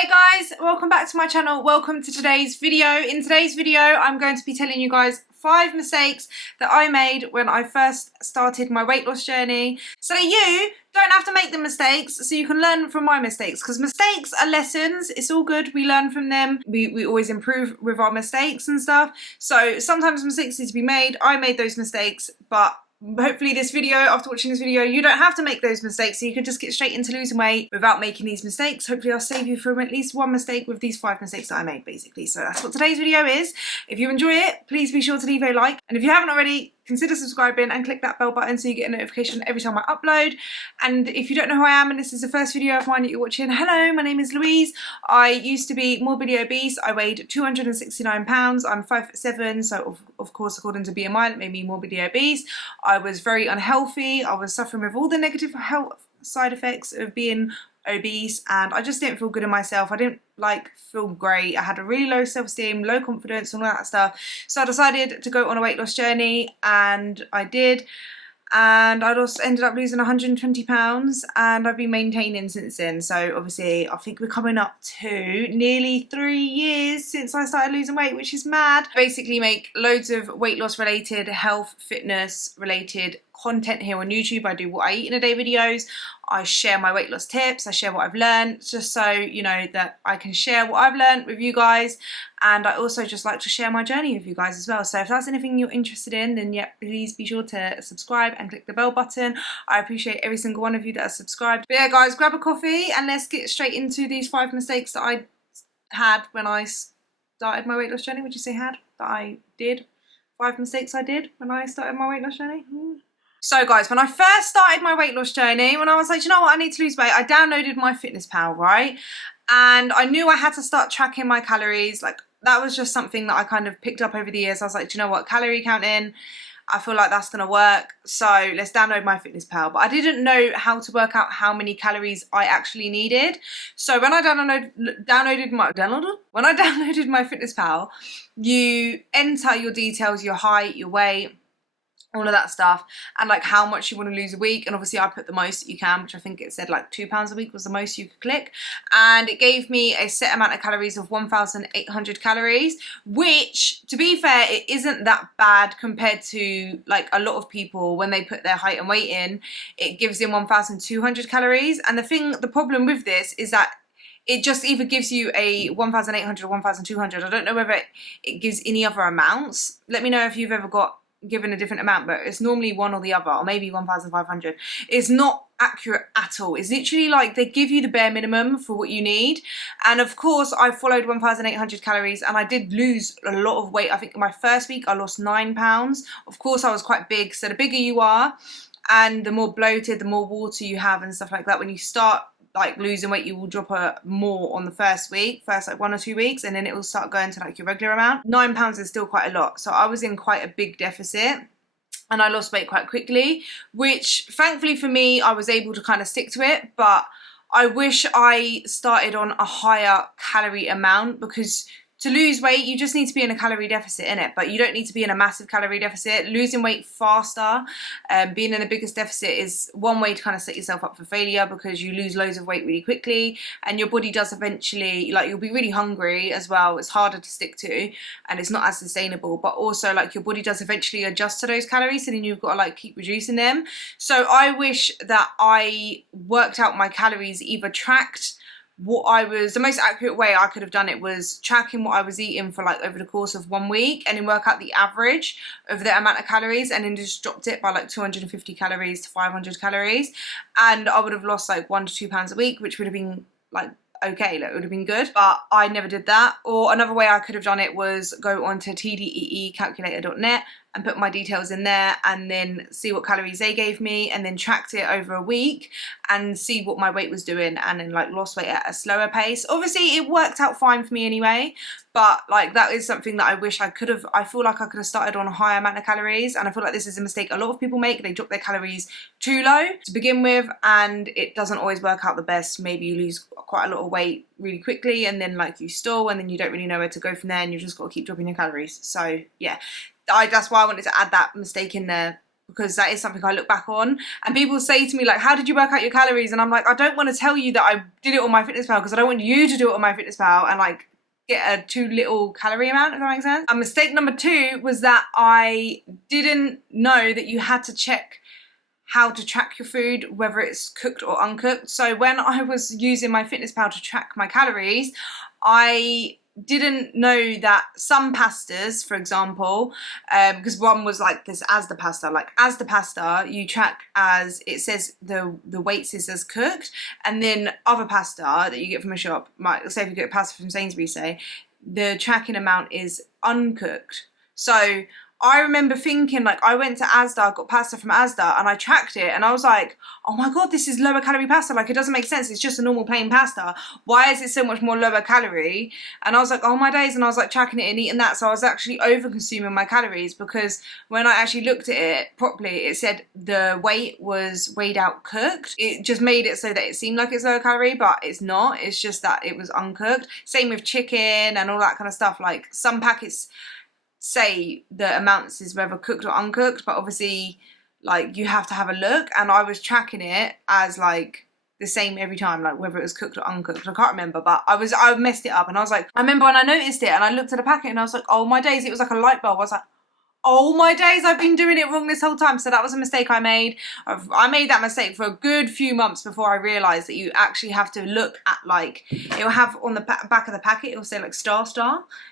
Hey guys, welcome back to my channel. Welcome to today's video. In today's video, I'm going to be telling you guys 5 mistakes that I made when I first started my weight loss journey, so that you don't have to make the mistakes, so you can learn from my mistakes, because mistakes are lessons. It's all good, we learn from them. We always improve with our mistakes and stuff. So sometimes mistakes need to be made. I made those mistakes, but hopefully this video, after watching this video, you don't have to make those mistakes, so you can just get straight into losing weight without making these mistakes. Hopefully I'll save you from at least one mistake with these 5 mistakes that I made, basically. So that's what today's video is. If you enjoy it, please be sure to leave a like, and if you haven't already, consider subscribing and click that bell button so you get a notification every time I upload. And if you don't know who I am and this is the first video of mine that you're watching, hello, my name is Louise. I used to be morbidly obese. I weighed 269 pounds. I'm 5'7", so of course, according to BMI, that made me morbidly obese. I was very unhealthy. I was suffering with all the negative health side effects of being obese, and I just didn't feel good in myself. I didn't feel great. I had a really low self-esteem, low confidence, and all that stuff. So I decided to go on a weight loss journey, and I did. And I ended up losing 120 pounds, and I've been maintaining since then. So obviously I think we're coming up to nearly 3 years since I started losing weight, which is mad. I basically make loads of weight loss related, health, fitness related content here on YouTube. I do what I eat in a day videos. I share my weight loss tips. I share what I've learned, just so you know that I can share what I've learned with you guys. And I also just like to share my journey with you guys as well. So if that's anything you're interested in, then yeah, please be sure to subscribe and click the bell button. I appreciate every single one of you that has subscribed. But yeah guys, grab a coffee and let's get straight into these 5 mistakes that I had when I started my weight loss journey. Would you say had? That I did? 5 mistakes I did when I started my weight loss journey? So guys, when I first started my weight loss journey, when I was like, you know what, I need to lose weight, I downloaded MyFitnessPal, right? And I knew I had to start tracking my calories. Like, that was just something that I kind of picked up over the years. I was like, do you know what, calorie counting, I feel like that's gonna work, so let's download MyFitnessPal. But I didn't know how to work out how many calories I actually needed. So when I downloaded MyFitnessPal, you enter your details, your height, your weight, all of that stuff, and like how much you want to lose a week. And obviously I put the most that you can, which I think it said like 2 pounds a week was the most you could click, and it gave me a set amount of calories of 1,800 calories, which, to be fair, it isn't that bad compared to like a lot of people when they put their height and weight in. It gives them 1,200 calories, and the problem with this is that it just either gives you a 1,800 or 1,200. I don't know whether it gives any other amounts. Let me know if you've ever got given a different amount, but it's normally one or the other, or maybe 1,500. It's not accurate at all. It's literally like they give you the bare minimum for what you need. And of course I followed 1,800 calories, and I did lose a lot of weight. I think my first week I lost 9 pounds. Of course I was quite big, so the bigger you are and the more bloated, the more water you have and stuff like that, when you start like losing weight, you will drop more on the first like 1 or 2 weeks, and then it will start going to like your regular amount. 9 pounds is still quite a lot, so I was in quite a big deficit, and I lost weight quite quickly, which thankfully for me I was able to kind of stick to it. But I wish I started on a higher calorie amount, because to lose weight, you just need to be in a calorie deficit, innit? But you don't need to be in a massive calorie deficit. Losing weight faster, being in the biggest deficit, is one way to kind of set yourself up for failure, because you lose loads of weight really quickly, and your body does eventually, like, you'll be really hungry as well. It's harder to stick to, and it's not as sustainable. But also, like, your body does eventually adjust to those calories, so then you've got to like keep reducing them. So I wish that I worked out my calories, either tracked the most accurate way I could have done it was tracking what I was eating for like over the course of 1 week, and then work out the average of the amount of calories, and then just dropped it by like 250 calories to 500 calories, and I would have lost like 1 to 2 pounds a week, which would have been like okay, like, it would have been good. But I never did that. Or another way I could have done it was go onto tdeecalculator.net and put my details in there, and then see what calories they gave me, and then tracked it over a week and see what my weight was doing, and then like lost weight at a slower pace. Obviously it worked out fine for me anyway, but like that is something that I wish I could have. I feel like I could have started on a higher amount of calories, and I feel like this is a mistake a lot of people make. They drop their calories too low to begin with, and it doesn't always work out the best. Maybe you lose quite a lot of weight really quickly, and then like you stall, and then you don't really know where to go from there, and you've just got to keep dropping your calories. So yeah, that's why I wanted to add that mistake in there, because that is something I look back on. And people say to me like, how did you work out your calories? And I'm like, I don't want to tell you that I did it on MyFitnessPal because I don't want you to do it on MyFitnessPal and like get a too little calorie amount, if that makes sense. And mistake number 2 was that I didn't know that you had to check how to track your food, whether it's cooked or uncooked. So when I was using MyFitnessPal to track my calories, I didn't know that some pastas, for example, because one was like this Asda pasta, like Asda pasta you track as, it says the weight says as cooked, and then other pasta that you get from a shop, like say if you get pasta from Sainsbury's, say, the tracking amount is uncooked. So I remember thinking, like, I went to Asda, got pasta from Asda, and I tracked it, and I was like, oh my god, this is lower calorie pasta. Like, it doesn't make sense. It's just a normal plain pasta. Why is it so much more lower calorie? And I was like, oh my days, and I was like tracking it and eating that. So I was actually over consuming my calories, because when I actually looked at it properly, it said the weight was weighed out cooked. It just made it so that it seemed like it's lower calorie, but it's not. It's just that it was uncooked. Same with chicken and all that kind of stuff. Like, some packets say the amounts is whether cooked or uncooked, but obviously like you have to have a look, and I was tracking it as like the same every time, like whether it was cooked or uncooked. I can't remember, but I messed it up, and I was like, I remember when I noticed it and I looked at the packet and I was like, oh my days, it was like a light bulb. I was like, oh my days, I've been doing it wrong this whole time. So that was a mistake I made. I made that mistake for a good few months before I realised that you actually have to look at, like, it will have on the back of the packet, it will say like star.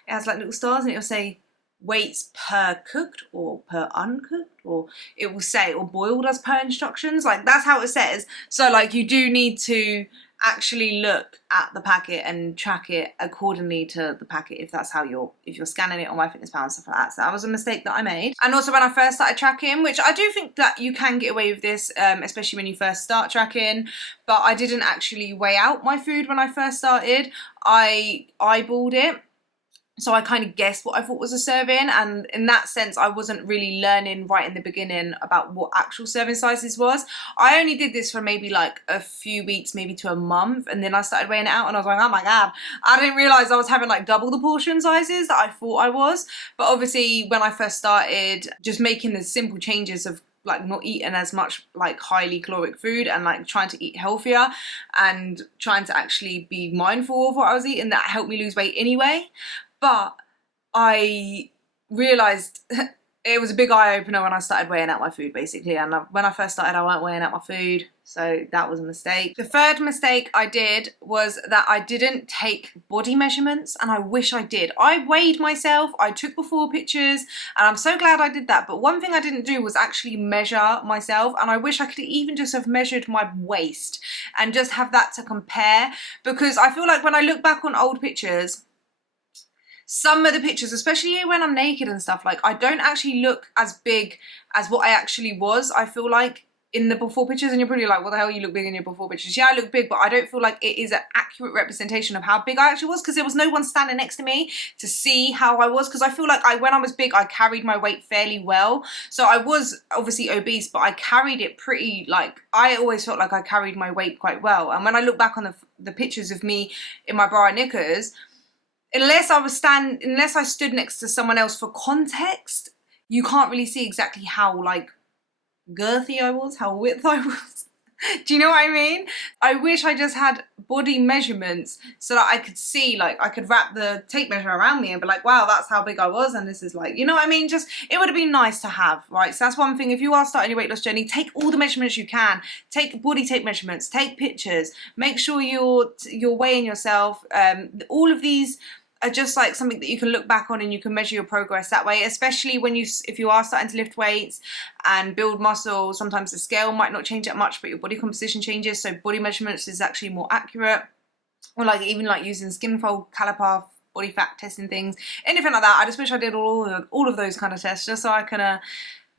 It has like little stars, and it will say weights per cooked or per uncooked, or it will say, or boiled as per instructions. Like, that's how it says. So like, you do need to actually look at the packet and track it accordingly to the packet if that's how if you're scanning it on MyFitnessPal and stuff like that. So that was a mistake that I made. And also when I first started tracking, which I do think that you can get away with this, especially when you first start tracking, but I didn't actually weigh out my food when I first started. I eyeballed it. So I kind of guessed what I thought was a serving, and in that sense I wasn't really learning right in the beginning about what actual serving sizes was. I only did this for maybe like a few weeks, maybe to a month, and then I started weighing it out and I was like, oh my god, I didn't realise I was having like double the portion sizes that I thought I was. But obviously when I first started, just making the simple changes of like not eating as much like highly caloric food and like trying to eat healthier and trying to actually be mindful of what I was eating, that helped me lose weight anyway. But I realised it was a big eye-opener when I started weighing out my food, basically. And when I first started, I weren't weighing out my food, so that was a mistake. The third mistake I did was that I didn't take body measurements, and I wish I did. I weighed myself, I took before pictures, and I'm so glad I did that. But one thing I didn't do was actually measure myself, and I wish I could even just have measured my waist and just have that to compare, because I feel like when I look back on old pictures, some of the pictures, especially when I'm naked and stuff, like I don't actually look as big as what I actually was, I feel like, in the before pictures. And you're probably like, what the hell, you look big in your before pictures? Yeah, I look big, but I don't feel like it is an accurate representation of how big I actually was, because there was no one standing next to me to see how I was. Because I feel like when I was big, I carried my weight fairly well. So I was obviously obese, but I carried it pretty, like, I always felt like I carried my weight quite well. And when I look back on the pictures of me in my bra and knickers, unless I stood next to someone else for context, you can't really see exactly how like girthy I was, how width I was. Do you know what I mean? I wish I just had body measurements so that I could see, like, I could wrap the tape measure around me and be like, wow, that's how big I was, and this is like, you know what I mean? Just, it would have been nice to have, right? So that's one thing. If you are starting your weight loss journey, take all the measurements you can. Take body tape measurements, take pictures, make sure you're weighing yourself. All of these are just like something that you can look back on and you can measure your progress that way, especially if you are starting to lift weights and build muscle. Sometimes the scale might not change that much, but your body composition changes, so body measurements is actually more accurate. Or like even like using skin fold, caliper, body fat testing things, anything like that. I just wish I did all of those kind of tests just so I can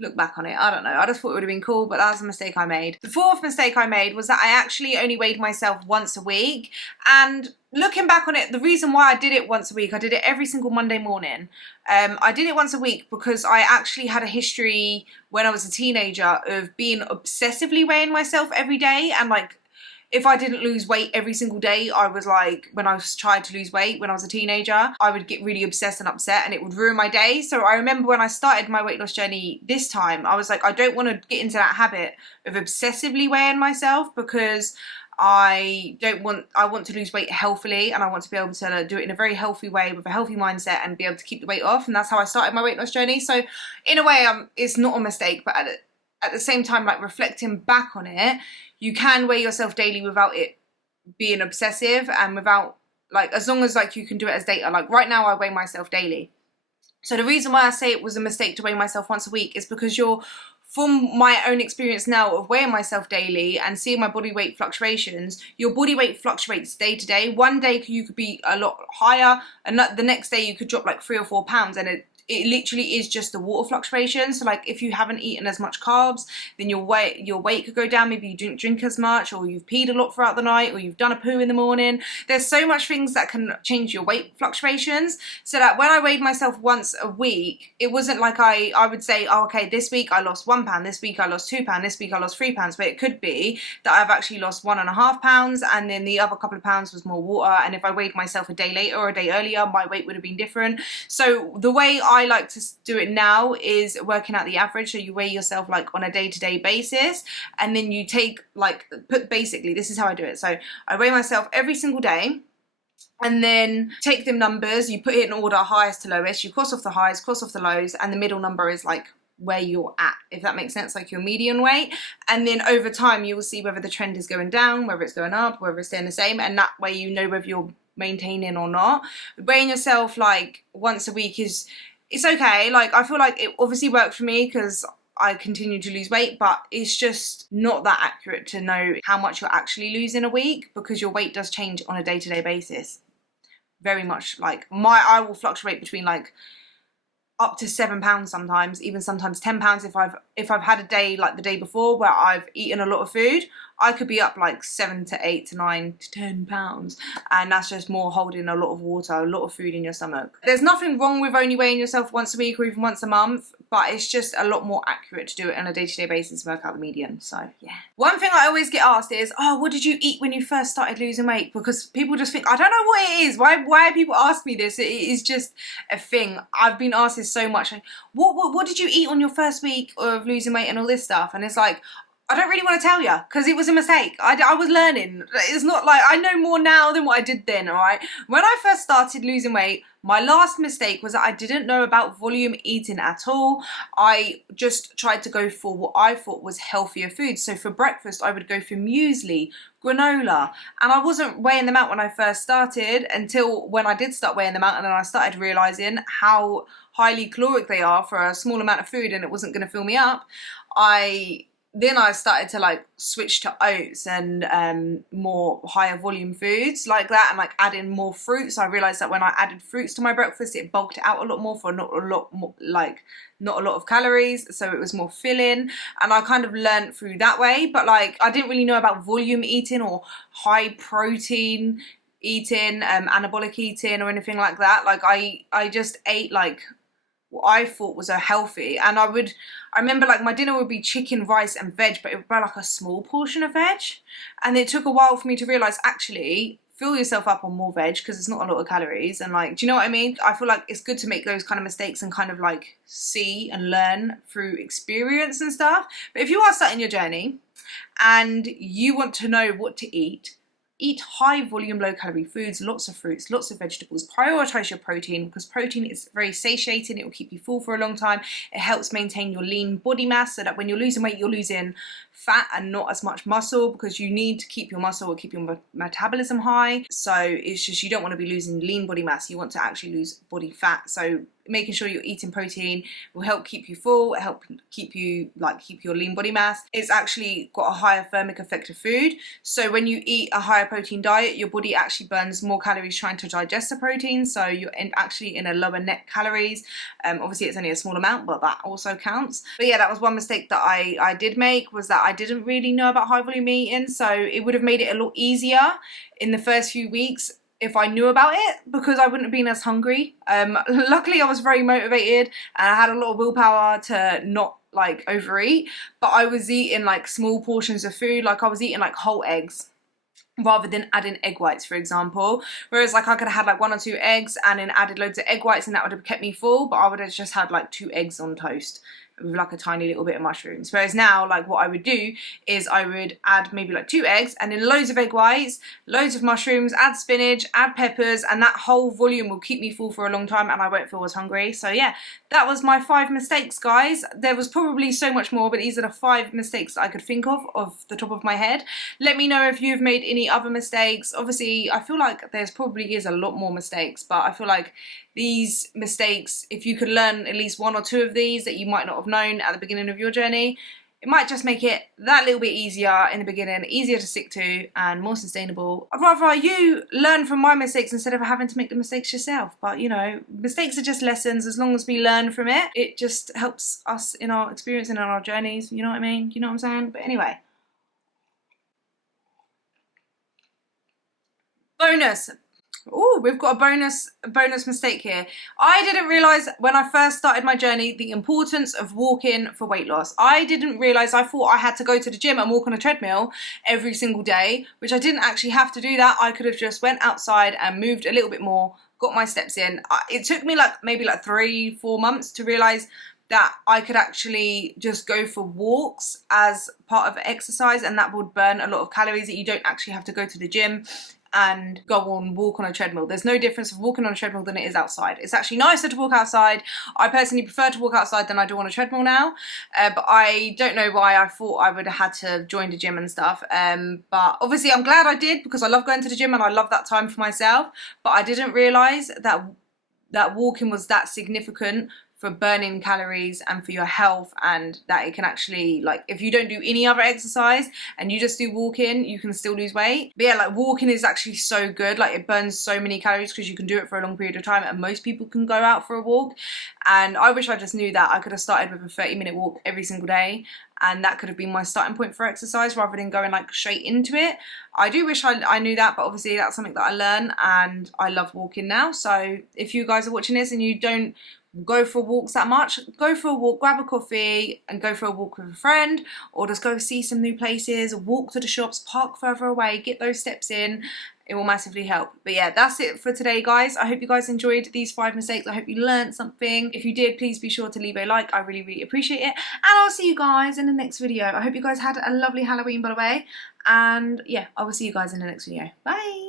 look back on it. I don't know, I just thought it would have been cool, but that was a mistake I made. The fourth mistake I made was that I actually only weighed myself once a week, and looking back on it, the reason why I did it once a week, I did it every single Monday morning. I did it once a week because I actually had a history when I was a teenager of being obsessively weighing myself every day, and like, if I didn't lose weight every single day, I was like, when I was trying to lose weight when I was a teenager, I would get really obsessed and upset and it would ruin my day. So I remember when I started my weight loss journey this time, I was like, I don't want to get into that habit of obsessively weighing myself, because I want to lose weight healthily, and I want to be able to do it in a very healthy way with a healthy mindset and be able to keep the weight off. And that's how I started my weight loss journey. So in a way, it's not a mistake, but at the same time, like reflecting back on it, you can weigh yourself daily without it being obsessive, and without, like, as long as like you can do it as data. Like right now I weigh myself daily. So the reason why I say it was a mistake to weigh myself once a week is because from my own experience now of weighing myself daily and seeing my body weight fluctuations, your body weight fluctuates day to day. One day you could be a lot higher, and the next day you could drop like 3 or 4 pounds, and it literally is just the water fluctuation. So like if you haven't eaten as much carbs, then your weight could go down. Maybe you didn't drink as much, or you've peed a lot throughout the night, or you've done a poo in the morning. There's so much things that can change your weight fluctuations. So that when I weighed myself once a week, it wasn't like I would say, oh, okay, this week I lost 1 pound, this week I lost 2 pounds, this week I lost 3 pounds. But it could be that I've actually lost 1.5 pounds, and then the other couple of pounds was more water. And if I weighed myself a day later or a day earlier, my weight would have been different. So the way I like to do it now is working out the average. So you weigh yourself like on a day-to-day basis, and then you take basically this is how I do it. So I weigh myself every single day, and then take them numbers, you put it in order, highest to lowest, you cross off the highs, cross off the lows, and the middle number is like where you're at, if that makes sense, like your median weight. And then over time you will see whether the trend is going down, whether it's going up, whether it's staying the same, and that way you know whether you're maintaining or not. Weighing yourself like once a week it's okay. Like I feel like it obviously worked for me because I continue to lose weight, but it's just not that accurate to know how much you're actually losing a week, because your weight does change on a day-to-day basis. Very much. Like I will fluctuate between like up to 7 pounds sometimes, even sometimes 10 pounds. If I've had a day like the day before where I've eaten a lot of food, I could be up like 7 to 8 to 9 to 10 pounds. And that's just more holding a lot of water, a lot of food in your stomach. There's nothing wrong with only weighing yourself once a week or even once a month, but it's just a lot more accurate to do it on a day-to-day basis, work out the median. So yeah. One thing I always get asked is, oh, what did you eat when you first started losing weight? Because people just think, I don't know what it is. Why people ask me this? It is just a thing. I've been asked this so much. Like, what did you eat on your first week of losing weight and all this stuff? And it's like, I don't really want to tell you because it was a mistake. I was learning. It's not like I know more now than what I did then, all right? When I first started losing weight, my last mistake was that I didn't know about volume eating at all. I just tried to go for what I thought was healthier food. So for breakfast, I would go for muesli, granola, and I wasn't weighing them out when I first started until when I did start weighing them out, and then I started realizing how highly caloric they are for a small amount of food, and it wasn't going to fill me up. Then I started to like switch to oats and more higher volume foods like that, and like adding more fruits. I realized that when I added fruits to my breakfast, it bulked it out a lot more for not a lot of calories, so it was more filling. And I kind of learned through that way, but like I didn't really know about volume eating or high protein eating, anabolic eating or anything like that. Like I just ate like what I thought was a healthy, and I remember like my dinner would be chicken, rice and veg, but it would be like a small portion of veg. And it took a while for me to realise, actually, fill yourself up on more veg because it's not a lot of calories. And like, do you know what I mean? I feel like it's good to make those kind of mistakes and kind of like see and learn through experience and stuff. But if you are starting your journey and you want to know what to eat high volume, low calorie foods, lots of fruits, lots of vegetables. Prioritize your protein because protein is very satiating. It will keep you full for a long time. It helps maintain your lean body mass so that when you're losing weight, you're losing fat and not as much muscle, because you need to keep your muscle or keep your metabolism high. So it's just, you don't want to be losing lean body mass. You want to actually lose body fat. So making sure you're eating protein will help keep you full, help keep you keep your lean body mass. It's actually got a higher thermic effect of food. So when you eat a higher protein diet, your body actually burns more calories trying to digest the protein. So you're actually in a lower net calories. Obviously it's only a small amount, but that also counts. But yeah, that was one mistake that I did make, was that I didn't really know about high volume eating. So it would have made it a lot easier in the first few weeks if I knew about it, because I wouldn't have been as hungry. Luckily I was very motivated and I had a lot of willpower to not like overeat, but I was eating like small portions of food. Like I was eating like whole eggs rather than adding egg whites, for example. Whereas like I could have had like 1 or 2 eggs and then added loads of egg whites and that would have kept me full, but I would have just had like 2 eggs on toast with like a tiny little bit of mushrooms. Whereas now, like what I would do is I would add maybe like 2 eggs and then loads of egg whites, loads of mushrooms, add spinach, add peppers, and that whole volume will keep me full for a long time and I won't feel as hungry. So yeah, that was my 5 mistakes, guys. There was probably so much more, but these are the 5 mistakes that I could think of off the top of my head. Let me know if you've made any other mistakes. Obviously, I feel like there's probably is a lot more mistakes, but I feel like these mistakes, if you could learn at least 1 or 2 of these that you might not have known at the beginning of your journey, it might just make it that little bit easier in the beginning, easier to stick to and more sustainable. I'd rather you learn from my mistakes instead of having to make the mistakes yourself. But you know, mistakes are just lessons. As long as we learn from it, it just helps us in our experience and in our journeys. You know what I mean? You know what I'm saying? But anyway. Bonus. Oh, we've got a bonus mistake here. I didn't realise when I first started my journey the importance of walking for weight loss. I didn't realise, I thought I had to go to the gym and walk on a treadmill every single day, which I didn't actually have to do that. I could have just went outside and moved a little bit more, got my steps in. It took me like maybe like 3-4 months to realise that I could actually just go for walks as part of exercise, and that would burn a lot of calories, that you don't actually have to go to the gym and go on walk on a treadmill. There's no difference of walking on a treadmill than it is outside. It's actually nicer to walk outside. I personally prefer to walk outside than I do on a treadmill now, but I don't know why I thought I would have had to join the gym and stuff, but obviously I'm glad I did, because I love going to the gym and I love that time for myself. But I didn't realise that walking was that significant for burning calories and for your health, and that it can actually, like, if you don't do any other exercise and you just do walking, you can still lose weight. But yeah, like walking is actually so good. Like it burns so many calories because you can do it for a long period of time, and most people can go out for a walk. And I wish I just knew that. I could have started with a 30-minute walk every single day, and that could have been my starting point for exercise rather than going like straight into it. I do wish I knew that, but obviously that's something that I learned, and I love walking now. So if you guys are watching this and you don't go for walks that much, go for a walk, grab a coffee and go for a walk with a friend, or just go see some new places, walk to the shops, park further away, get those steps in. It will massively help. But yeah, that's it for today, guys. I hope you guys enjoyed these 5 mistakes. I hope you learned something. If you did, please be sure to leave a like. I really, really appreciate it. And I'll see you guys in the next video. I hope you guys had a lovely Halloween, by the way. And yeah, I will see you guys in the next video. Bye.